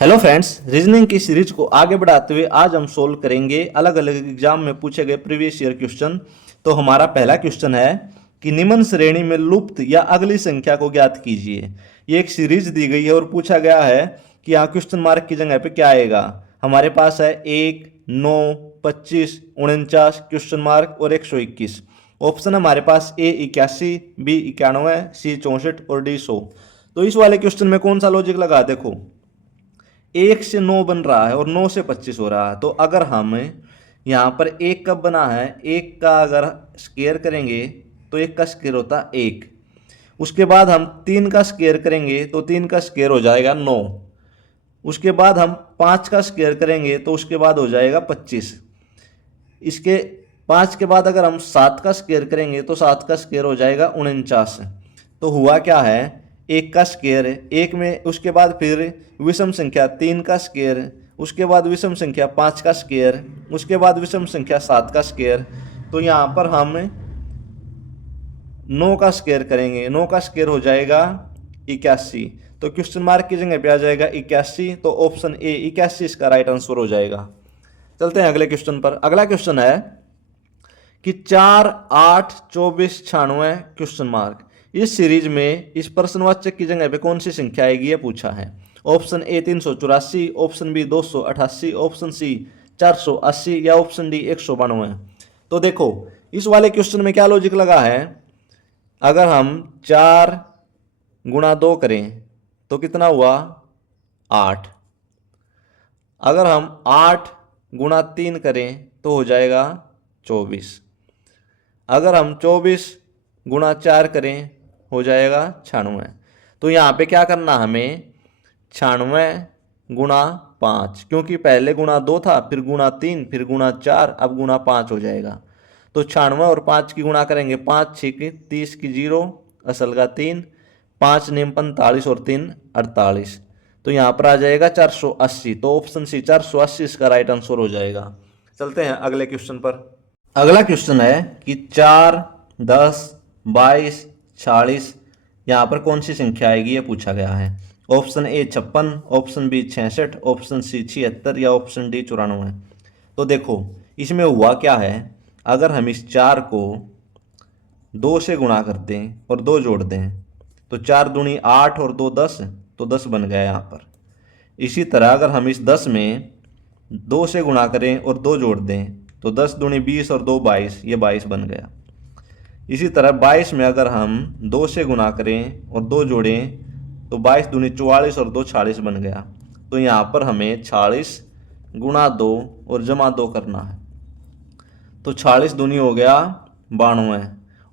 Hello friends, reasoning की series को आगे बढ़ाते हुए आज हम सोल्व करेंगे अलग अलग एग्जाम में पूछे गए प्रीवियस ईयर क्वेश्चन। तो हमारा पहला क्वेश्चन है कि निम्न श्रेणी में लुप्त या अगली संख्या को ज्ञात कीजिए। ये एक सीरीज दी गई है और पूछा गया है कि यहाँ क्वेश्चन मार्क की जगह पे क्या आएगा। हमारे पास है 1, 9, 25, 49, क्वेश्चन मार्क और 121। ऑप्शन हमारे पास ए 81, बी 91, सी 64 और डी 100। तो इस वाले क्वेश्चन में कौन सा लॉजिक लगा, देखो 1 से 9 बन रहा है और 9 से 25 हो रहा है। तो अगर हम यहाँ पर 1 कब बना है, 1 का अगर स्क्वायर करेंगे तो 1 का स्क्वायर होता है 1। उसके बाद हम 3 का स्क्वायर करेंगे तो 3 का स्क्वायर हो जाएगा 9। उसके बाद हम 5 का स्क्वायर करेंगे तो उसके बाद हो जाएगा 25। इसके 5 के बाद अगर हम 7 का स्क्वायर करेंगे तो 7 का स्क्वायर हो जाएगा 49। तो हुआ क्या है, 1 का स्क्वायर है 1 में, उसके बाद फिर विषम संख्या 3 का स्क्वायर, उसके बाद विषम संख्या 5 का स्क्वायर, उसके बाद विषम संख्या 7 का स्क्वायर। तो यहाँ पर हम 9 का स्क्वायर करेंगे, 9 का स्क्वायर हो जाएगा 81। तो क्वेश्चन मार्क की जगह पे आ जाएगा 81। तो ऑप्शन ए 81 इसका राइट आंसर हो जाएगा। चलते हैं अगले क्वेश्चन पर। अगला क्वेश्चन है कि 4, 8, 24, 96 क्वेश्चन मार्क। इस सीरीज में इस प्रश्नवाचक की जगह पे कौन सी संख्या आएगी ये पूछा है। Option A 384, option B 288, option C 480 या ऑप्शन डी 192। तो देखो इस वाले क्वेश्चन में क्या लॉजिक लगा है, अगर हम 4 गुणा 2 करें तो कितना हुआ 8। अगर हम 8 गुणा 3 करें तो हो जाएगा 24। अगर हम 24 गुणा 4 करें हो जाएगा 96। तो यहाँ पे क्या करना हमें, 96 गुणा 5, क्योंकि पहले गुणा 2 था, फिर गुणा 3, फिर गुणा 4, अब गुणा 5 हो जाएगा। तो 96 और 5 की गुणा करेंगे, 5 6 की 30 की 0, असल का 3, 5 निम 45 और 3 48। तो यहाँ पर आ जाएगा 480। तो ऑप्शन सी 480 इसका राइट आंसर हो जाएगा। चलते हैं अगले क्वेश्चन पर। अगला क्वेश्चन है कि 4, 10, 22, 46 यहाँ पर कौन सी संख्या आएगी ये पूछा गया है। Option A 56, option B 66, option C 76 या ऑप्शन डी 94। तो देखो इसमें हुआ क्या है, अगर हम इस 4 को 2 से गुणा कर दें और 2 जोड़ दें तो 4 दूनी 8 और 2 10, तो 10 बन गया यहाँ पर। इसी तरह अगर हम इस 10 में 2 से गुणा करें और 2 जोड़ दें तो 10 दूनी 20 और 2 22, ये 22 बन गया। इसी तरह 22 में अगर हम 2 से गुणा करें और 2 जोड़ें तो 22 दूनी 44 और 2 46 बन गया। तो यहाँ पर हमें 46 गुणा 2 और जमा 2 करना है। तो 46 दूनी हो गया 92,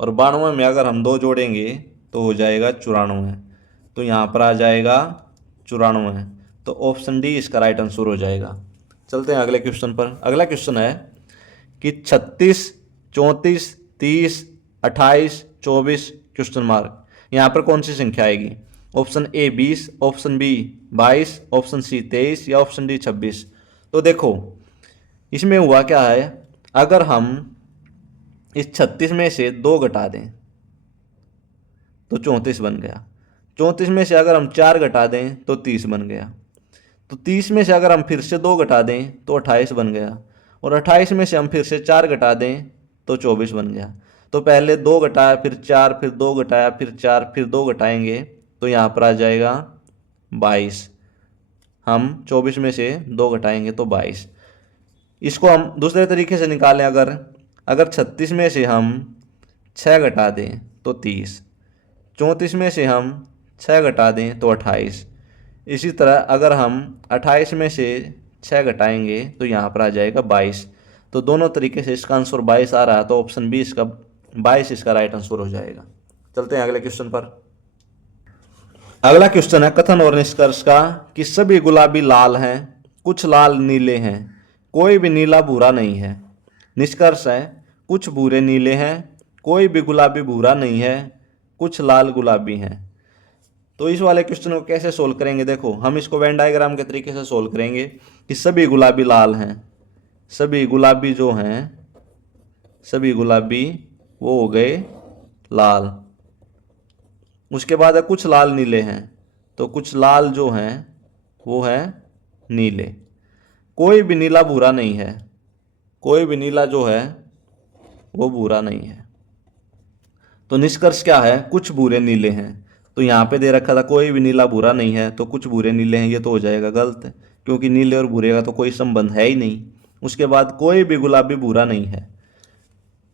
और 92 में अगर हम 2 जोड़ेंगे तो हो जाएगा 94। तो यहाँ पर आ जाएगा 94। तो ऑप्शन डी इसका राइट आंसर हो जाएगा। चलते हैं अगले क्वेश्चन पर। अगला क्वेश्चन है कि 36, 34, 30, 28, 24 क्वेश्चन मार्क यहाँ पर कौन सी संख्या आएगी। Option A 20, option B 22, option C 23 या ऑप्शन डी 26। तो देखो इसमें हुआ क्या है, अगर हम इस 36 में से 2 घटा दें तो 34 बन गया। 34 में से अगर हम 4 घटा दें तो 30 बन गया। तो 30 में से अगर हम फिर से 2 घटा दें तो 28 बन गया, और 28 में से हम फिर से 4 घटा दें तो 24 बन गया। तो पहले 2 घटाया, फिर 4, फिर 2 घटाया, फिर 4, फिर 2 घटाएंगे तो यहाँ पर आ जाएगा 22। हम 24 में से 2 घटाएंगे तो 22। इसको हम दूसरे तरीके से निकालें, अगर 36 में से हम 6 घटा दें तो 30, 34 में से हम 6 घटा दें तो 28। इसी तरह अगर हम 28 में से 6 घटाएंगे तो यहाँ पर आ जाएगा 22। तो दोनों तरीके से इसका आंसर 22 आ रहा है। तो ऑप्शन बी इसका 22 इसका राइट आंसर हो जाएगा। चलते हैं अगले क्वेश्चन पर। अगला क्वेश्चन है कथन और निष्कर्ष का कि सभी गुलाबी लाल हैं, कुछ लाल नीले हैं, कोई भी नीला भूरा नहीं है। निष्कर्ष है कुछ भूरे नीले हैं, कोई भी गुलाबी भूरा नहीं है, कुछ लाल गुलाबी हैं। तो इस वाले क्वेश्चन को कैसे सोल्व करेंगे, देखो हम इसको वेन डायग्राम के तरीके से सोल्व करेंगे कि सभी गुलाबी लाल हैं, सभी गुलाबी जो हैं, सभी गुलाबी वो हो गए लाल। उसके बाद है कुछ लाल नीले हैं, तो कुछ लाल जो हैं वो है नीले। कोई भी नीला बुरा नहीं है, कोई भी नीला जो है वो बुरा नहीं है। तो निष्कर्ष क्या है, कुछ बुरे नीले हैं। तो यहाँ पे दे रखा था कोई भी नीला बुरा नहीं है, तो कुछ बुरे नीले हैं, ये तो हो जाएगा गलत, क्योंकि नीले और बुरे का तो कोई संबंध है ही नहीं। उसके बाद कोई भी गुलाबी बुरा नहीं है।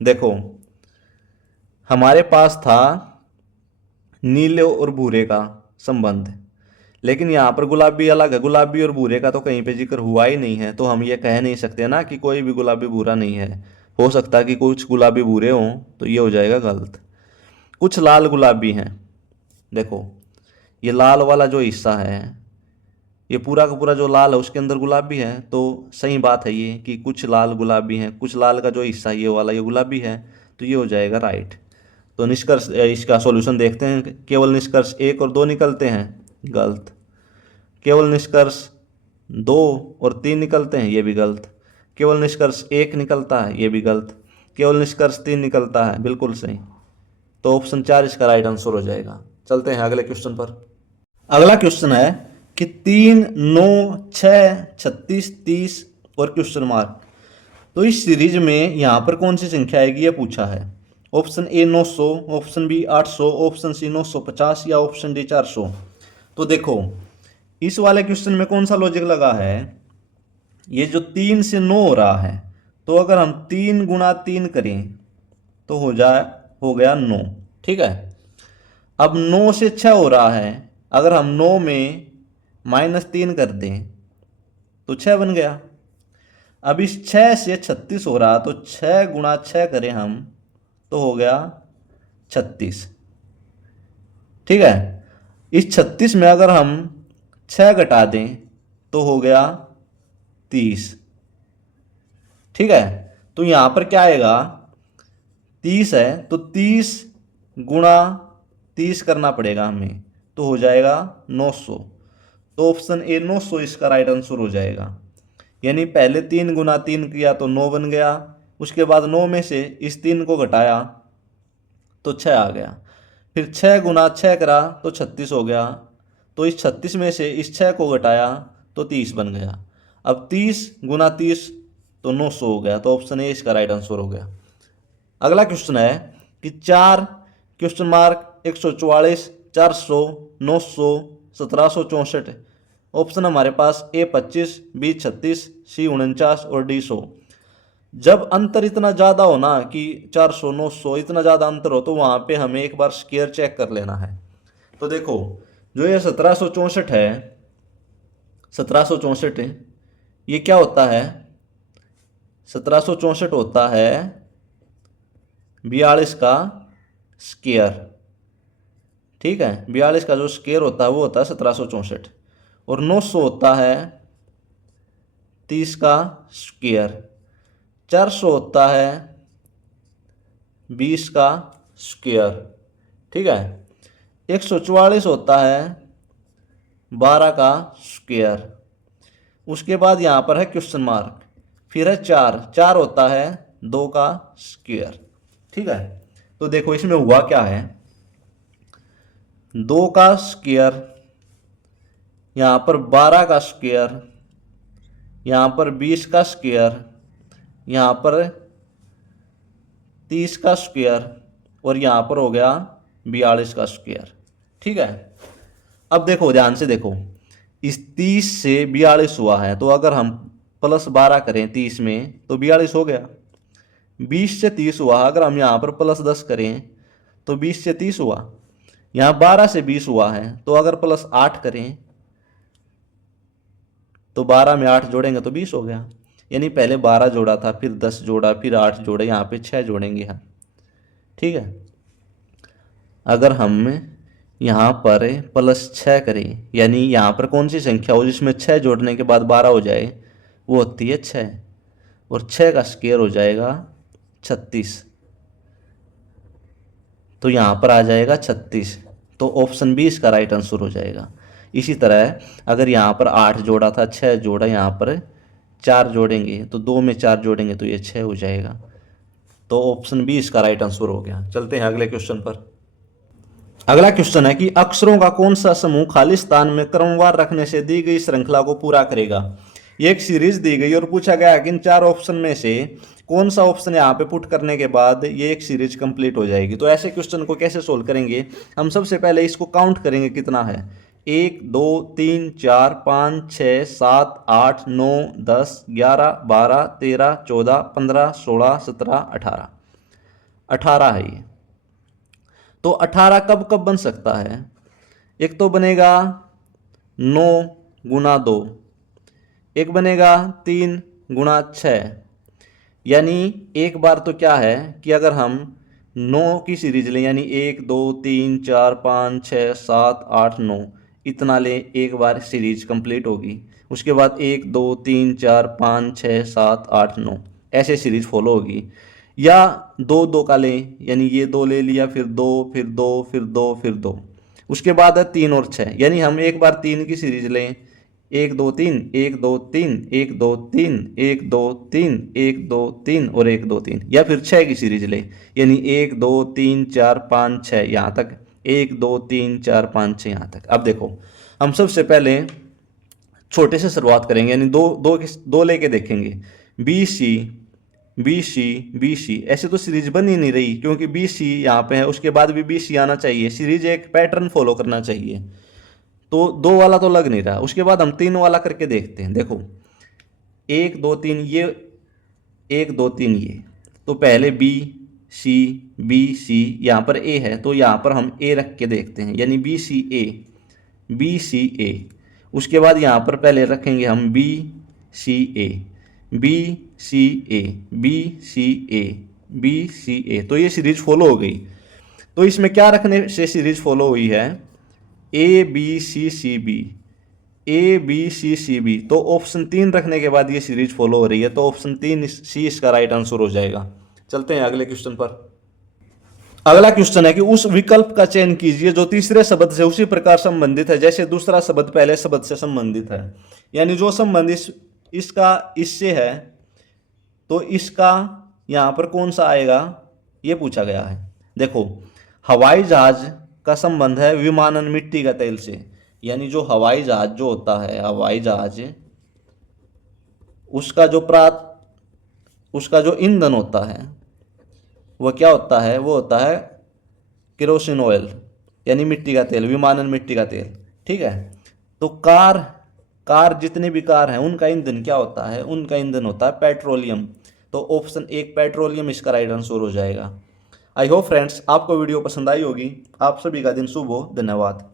देखो हमारे पास था नीले और भूरे का संबंध, लेकिन यहाँ पर गुलाबी अलग है, गुलाबी और भूरे का तो कहीं पे जिक्र हुआ ही नहीं है, तो हम ये कह नहीं सकते ना कि कोई भी गुलाबी बुरा नहीं है। हो सकता है कि कुछ गुलाबी बुरे हों, तो ये हो जाएगा गलत। कुछ लाल गुलाबी हैं। देखो ये लाल वाला जो हिस्सा है, ये पूरा का पूरा जो लाल है उसके अंदर गुलाबी है, तो सही बात है ये कि कुछ लाल गुलाबी हैं। कुछ लाल का जो हिस्सा ये वाला ये गुलाबी है, तो ये हो जाएगा राइट। तो निष्कर्ष इसका सॉल्यूशन देखते हैं। केवल निष्कर्ष 1 और 2 निकलते हैं, गलत। केवल निष्कर्ष 2 और 3 निकलते हैं, ये भी गलत। केवल निष्कर्ष 1 निकलता है, ये भी गलत। केवल निष्कर्ष 3 निकलता है, बिल्कुल सही। तो ऑप्शन 4 इसका राइट आंसर हो जाएगा। चलते हैं अगले क्वेश्चन पर। अगला क्वेश्चन है कि 3, 9, 6, 36, 30 और क्वेश्चन मार्क। तो इस सीरीज में यहाँ पर कौन सी संख्या आएगी ये पूछा है। Option A 900, option B 800, option C 950 या ऑप्शन डी 400। तो देखो इस वाले क्वेश्चन में कौन सा लॉजिक लगा है, ये जो 3 से 9 हो रहा है, तो अगर हम 3 गुणा 3 करें तो हो गया 9, ठीक है। अब 9 से 6 हो रहा है, अगर हम 9 में -3 कर दें तो 6 बन गया। अब इस 6 से 36 हो रहा, तो 6 गुणा 6 करें हम तो हो गया 36, ठीक है। इस 36 में अगर हम 6 घटा दें तो हो गया 30, ठीक है। तो यहां पर क्या आएगा, 30 है तो 30 गुणा 30 करना पड़ेगा हमें, तो हो जाएगा 900। तो ऑप्शन ए 900 इसका राइट आंसर हो जाएगा। यानी पहले 3 गुणा 3 किया तो 9 बन गया, उसके बाद 9 में से इस 3 को घटाया तो 6 आ गया, फिर 6 गुणा 6 करा तो 36 हो गया, तो इस 36 में से इस 6 को घटाया तो 30 बन गया। अब 30 गुणा 30 तो 900 हो गया, तो ऑप्शन ए इसका राइट आंसर हो गया। अगला क्वेश्चन है कि 4 क्वेश्चन मार्क 144, 400, 900, 1764। ऑप्शन हमारे पास ए 25, बी 36, सी 49 और डी 100। जब अंतर इतना ज़्यादा हो ना कि 400, 900 इतना ज़्यादा अंतर हो, तो वहाँ पे हमें एक बार स्क्वायर चेक कर लेना है। तो देखो जो ये 1764 है, 1764 ये क्या होता है, 1764 होता है 42 का स्क्वायर, ठीक है। 42 का जो स्क्वायर होता है वो होता है 1764, और 900 होता है 30 का स्क्वायर, 400 होता है 20 का स्क्वायर, ठीक है। 144 होता है 12 का स्क्वायर। उसके बाद यहाँ पर है क्वेश्चन मार्क, फिर है 4 होता है 2 का स्क्वायर, ठीक है। तो देखो इसमें हुआ क्या है, 2 का स्क्वायर, यहाँ पर 12 का स्क्वायर, यहाँ पर 20 का स्क्वायर, यहाँ पर 30 का स्क्वायर, और यहाँ पर हो गया 42 का स्क्वायर, ठीक है। अब देखो ध्यान से देखो, इस 30 से 42 हुआ है, तो अगर हम +12 करें 30 में तो 42 हो गया। 20 से 30 हुआ, अगर हम यहाँ पर +10 करें तो 20 से 30 हुआ। यहाँ 12 से 20 हुआ है, तो अगर +8 करें तो 12 में 8 जोड़ेंगे तो 20 हो गया। यानी पहले 12 जोड़ा था, फिर 10 जोड़ा, फिर 8 जोड़े, यहाँ पे 6 जोड़ेंगे हम, ठीक है। अगर हम यहाँ पर +6 करें, यानी यहाँ पर कौन सी संख्या हो जिसमें 6 जोड़ने के बाद 12 हो जाए, वो होती है 6, और 6 का स्क्वायर हो जाएगा 36, तो यहाँ पर आ जाएगा 36। तो ऑप्शन बी इसका राइट आंसर हो जाएगा। इसी तरह अगर यहाँ पर 8 जोड़ा था, 6 जोड़ा, यहाँ पर 4 जोड़ेंगे तो 2 में 4 जोड़ेंगे तो ये 6 हो जाएगा। तो ऑप्शन बी इसका राइट आंसर हो गया। चलते हैं अगले क्वेश्चन पर। अगला क्वेश्चन है कि अक्षरों का कौन सा समूह खाली स्थान में क्रमवार रखने से दी गई श्रृंखला को पूरा करेगा। ये एक सीरीज दी गई और पूछा गया कि इन 4 ऑप्शन में से कौन सा ऑप्शन यहाँ पे पुट करने के बाद ये एक सीरीज कंप्लीट हो जाएगी। तो ऐसे क्वेश्चन को कैसे सोल्व करेंगे, हम सबसे पहले इसको काउंट करेंगे कितना है। 1 2 3 4 5 6 7 8 9 10 11 12 13 14 15 16 17 18 18 है ये। तो 18 कब कब बन सकता है, एक तो बनेगा 9 गुना 2, एक बनेगा 3 गुना 6। यानी एक बार तो क्या है कि अगर हम 9 की सीरीज लें, यानी 1 2 3 4 5 6 7 8 9 इतना लें, एक बार सीरीज कंप्लीट होगी। उसके बाद 1 2 3 4 5 6 7 8 9 ऐसे सीरीज फॉलो होगी। या 2 2 का लें, यानी ये 2 ले लिया, फिर 2 फिर 2 फिर 2 फिर 2, उसके बाद है 3 और 6। यानी हम एक बार 3 की सीरीज लें, 1 2 3 1 2 3 1 2 3 1 2 3 1 2 3 और 1 2 3, या फिर 6 की सीरीज लें, यानी 1 2 3 4 5 6 यहाँ तक, 1 2 3 4 5 6 यहाँ तक। अब देखो हम सबसे पहले छोटे से शुरुआत करेंगे, यानी दो लेके देखेंगे। B C B C B C, ऐसे तो सीरीज बन ही नहीं रही क्योंकि बी सी यहाँ पे है, उसके बाद भी बी सी आना चाहिए, सीरीज एक पैटर्न फॉलो करना चाहिए। तो 2 वाला तो लग नहीं रहा। उसके बाद हम 3 वाला करके देखते हैं। देखो 1 2 3 ये, 1 2 3 ये, तो पहले बी सी यहाँ पर ए है, तो यहाँ पर हम ए रख के देखते हैं, यानी बी सी ए। उसके बाद यहाँ पर पहले रखेंगे हम बी सी ए, तो ये सीरीज फॉलो हो गई। तो इसमें क्या रखने से सीरीज फॉलो हुई है, A B C C B, तो ऑप्शन 3 रखने के बाद ये सीरीज फॉलो हो रही है, तो ऑप्शन 3 सी इसका राइट आंसर हो जाएगा। चलते हैं अगले क्वेश्चन पर। अगला क्वेश्चन है कि उस विकल्प का चयन कीजिए जो तीसरे शब्द से उसी प्रकार संबंधित है जैसे दूसरा शब्द पहले शब्द से संबंधित है। यानी जो संबंध इसका इससे है, तो इसका यहाँ पर कौन सा आएगा ये पूछा गया है। देखो हवाई जहाज का संबंध है विमानन मिट्टी का तेल से, यानी जो हवाई जहाज जो होता है, हवाई जहाज उसका जो ईंधन होता है वह क्या होता है, वो होता है केरोसिन ऑयल, यानी मिट्टी का तेल, विमानन मिट्टी का तेल। ठीक है। तो कार जितने भी कार हैं उनका ईंधन क्या होता है, उनका ईंधन होता है पेट्रोलियम। तो ऑप्शन 1 पेट्रोलियम इसका राइट आंसर हो जाएगा। आई होप फ्रेंड्स आपको वीडियो पसंद आई होगी। आप सभी का दिन शुभ हो। धन्यवाद।